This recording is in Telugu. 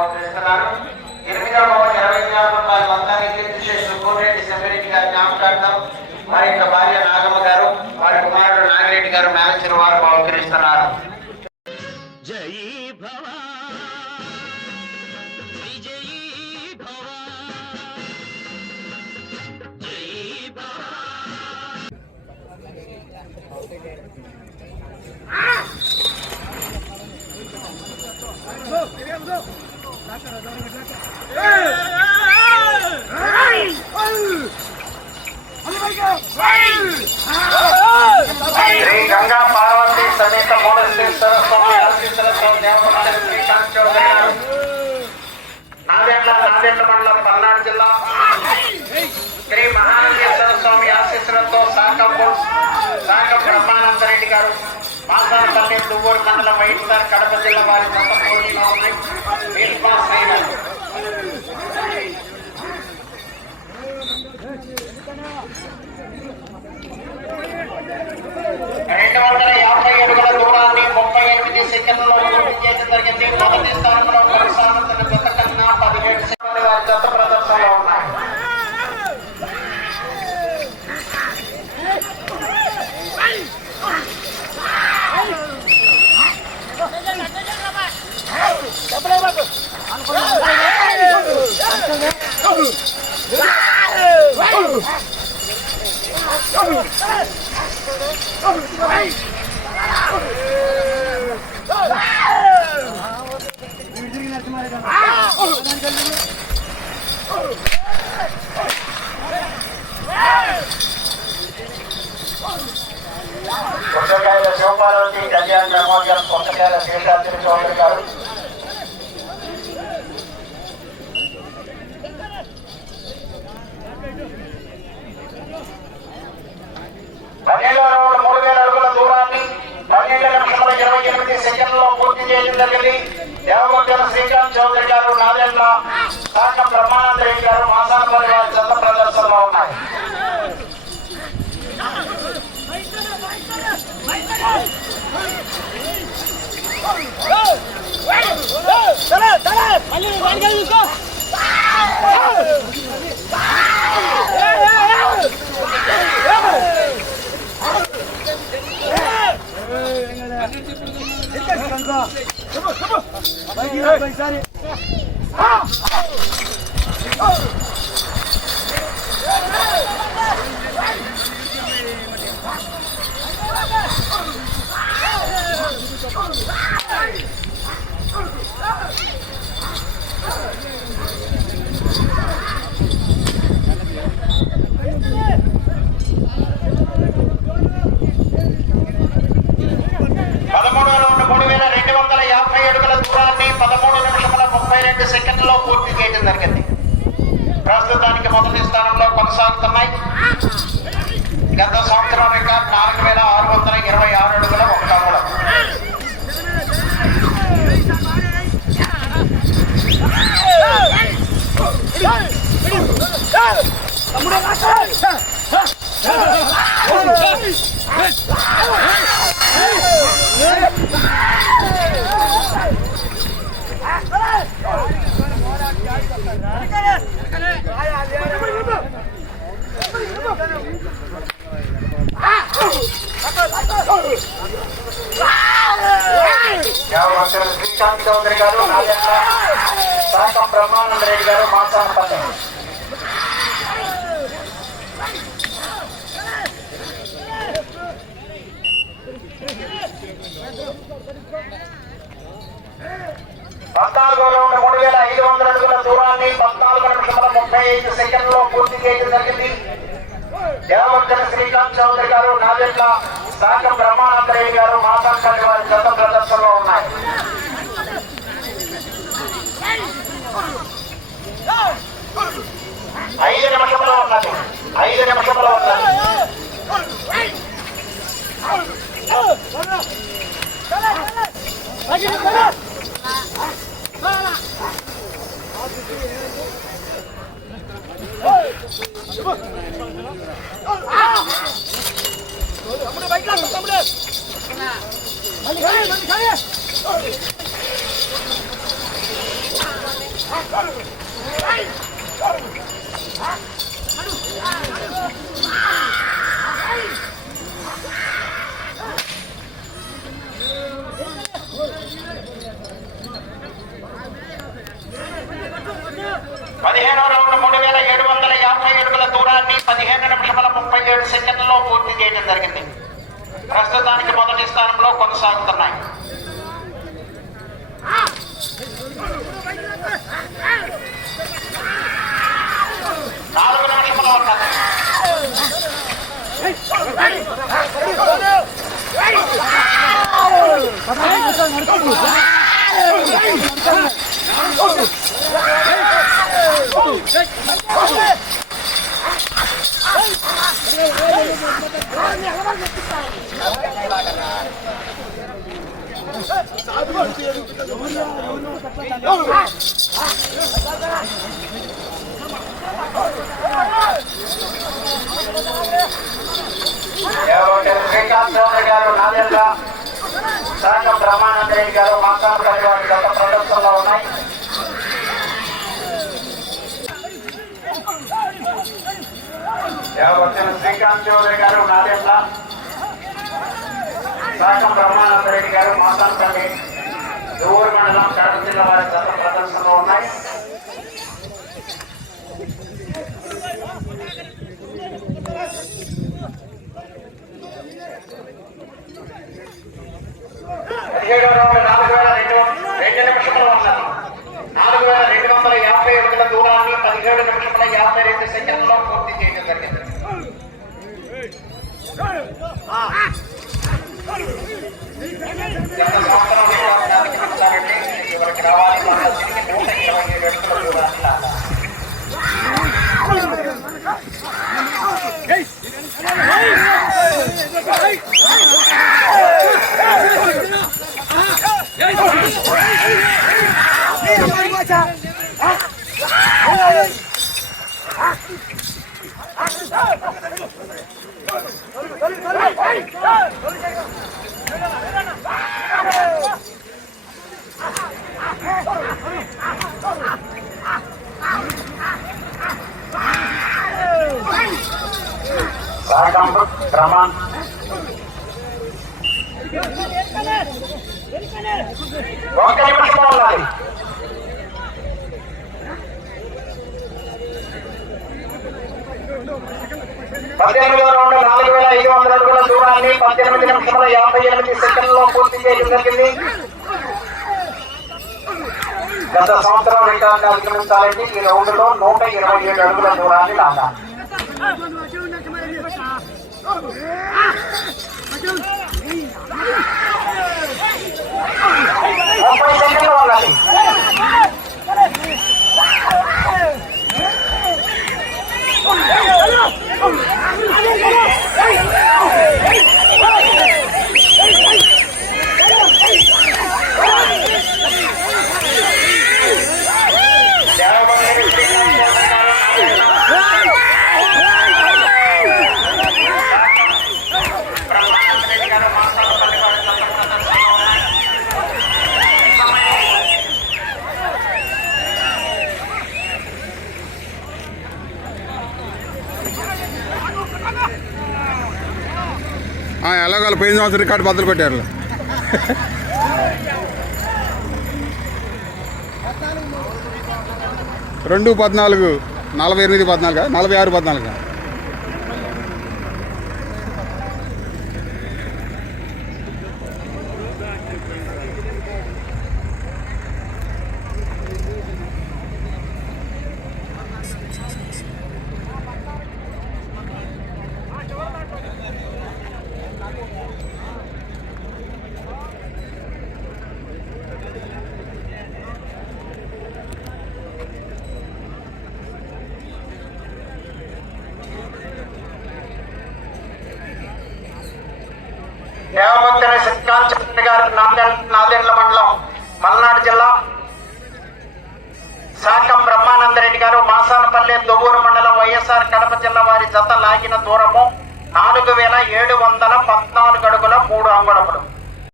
బహుకరిస్తున్నారు ఎనిమిదవ భవన ఇరవై జ్ఞాపకాలు మొత్తాన్ని కీర్తి కీర్తిశేషులు కోటిరెడ్డి సెంబరెడ్డి గారి జ్ఞాపకార్థం వారి యొక్క భార్య నాగమ్మ గారు వారి కుమారుడు నాగిరెడ్డి గారు మేనేజర్ వారు బహుకరిస్తున్నారు శ్రీ గంగా పార్వతి సమేత మూడశ్రీశ్వర స్వామి ఆశీస్సులతో దేవమంత్రి శ్రీకాంత్ చౌదరి గారు నాదెండ్ల నాదెండ్ల మండలం పల్నాడు జిల్లా. శ్రీ మహానందేశ్వర స్వామి ఆశీస్సులతో సాకంపు సాక బ్రహ్మానంద రెడ్డి గారు. మాసానపల్లి దువ్వూరు మండలం వైఎస్ఆర్ కడప జిల్లా వారి జత పోటీలో ఉన్నాయి వీల్పా శ్రీరామ్ రెండు వందల యాభై అడుగుల దూరాన్ని ముప్పై ఎనిమిది సెకండ్లో పూర్తి చేయడం జరిగింది మొదటి స్థానంలో కొనసాగుతున్న జత కన్నా పదిహేడు సెకండ్ల వారి జత ప్రదర్శనలో ఉన్నాయి Oh! కొత్తకాయల శివపార్వతి కళ్యాణ బ్రహ్మోత్సవం కొత్తకాయల శేషాద్రి చౌదరి గారు పన్నెండవ రౌండ్ మూడు వేల అడుగుల దూరాన్ని పన్నెండు నిమిషముల ఇరవై ఎనిమిది సెకండ్లలో పూర్తి చేయడం జరిగింది. దేవగొట్టల శ్రీకాంత్ చౌదరి గారు నాదెండ్ల కాక బ్రహ్మానంద రెడ్డి గారు మాసానపల్లి వారి చెత్త ప్రదర్శనలో ఉన్నాయి. 아! చేయడం జరిగింది ప్రస్తుతానికి మొదటి స్థానంలో కొనసాగుతున్నాయి. గత సంవత్సరం రికార్డ్ నాలుగు వేల ఆరు వందల ఇరవై ఆరు అడుగుల ఒక అంగుళం యావత్తు శ్రీకాంత్ చౌదరి గారు నాగేంద్ర శాఖం బ్రహ్మానంద రెడ్డి గారు మాసానపల్లి పద్నాలుగులో ఉన్న మూడు వేల ఐదు వందల అడుగుల దూరాన్ని పద్నాలుగు నిమిషముల ముప్పై ఐదు సెకండ్లో పూర్తి చేయడం జరిగింది. దేవవర్ధన శ్రీకాంత్ చౌదరి గారు నాదెట్ల శాఖ బ్రహ్మానంద రెడ్డి గారు మాసాంపల్లి వారి గత ప్రదర్శనలో ఉన్నాయి. ಐದನೇ ವರ್ಷಗಳ ಉನ್ನತಿ ಐದನೇ ವರ್ಷಗಳ ಉನ್ನತಿ Come on, come on, come on. పదిహేనో రౌండ్ మూడు వేల ఏడు వందల యాభై అడుగుల దూరాన్ని పదిహేను నిమిషముల ముప్పై ఏడు సెకండ్లలో పూర్తి చేయడం జరిగింది. ప్రస్తుతానికి మొదటి స్థానంలో కొనసాగుతున్నాయి. నాలుగు నిమిషములు ఉన్నది శ్రీకాంత్ చౌదరి గారు నాదెండ్ల శాఖ బ్రహ్మానంద రెడ్డి గారు మాట్లాడుతున్న వారి గత ప్రదర్శనలో ఉన్నాయి వచ్చిన చౌదరి గారు నాదెండ్ల శాఖం బ్రహ్మానంద రెడ్డి గారు మాట్లాడుతుంది దువ్వూరు మండలం కడప జిల్లా వారి గత ప్రదర్శనలో ఉన్నాయి. పదిహేడో రౌండ్ నాలుగు వేల రెండు రెండు నిమిషములు ఉన్నది నాలుగు వేల రెండు వందల యాభై ఒకటిల దూరాన్ని పదిహేడు నిమిషముల యాభై రెండు సెకండ్లో పూర్తి చేయడం జరిగింది. గత సంవత్సరం రికార్డును అధిగమించాలంటే చివరికి రావాలి మళ్ళా తిరిగి నూట ఇరవై ఏడు అడుగుల దూరాన్ని లాగాలి. రాగంలో క్రమాన్ ఒక నిమిషం ఉన్నది పద్దెనిమిదో రౌండ్ నాలుగు వేల ఐదు వందల అడుగుల దూరాన్ని పద్దెనిమిది నిమిషముల యాభై ఎనిమిది సెకండ్లలో పూర్తి చేయడం జరిగింది. గత సంవత్సరం రికార్డు అధిగమించాలంటే ఈ రౌండ్ నూట ఇరవై ఏడు అడుగుల దూరాన్ని లాగాలి ముప్పై సెకండ్లు పోయిన సంవత్సరం రికార్డు బద్దలు పెట్టారు రెండు పద్నాలుగు నలభై ఎనిమిది పద్నాలుగు? నలభై ఆరు పద్నాలుగు? దేవభక్తుని శ్రీకాంత్ చంద్ర గారు నాదెండ్ల నాందేడ్ల మండలం మల్నాడు జిల్లా శాఖం బ్రహ్మానందరెడ్డి గారు మాసానపల్లె దువ్వూరు మండలం వైఎస్ఆర్ కడప జిల్లా వారి జత లాగిన దూరము నాలుగు వేల ఏడు వందల పద్నాలుగు అడుగుల మూడు అంగుళములు.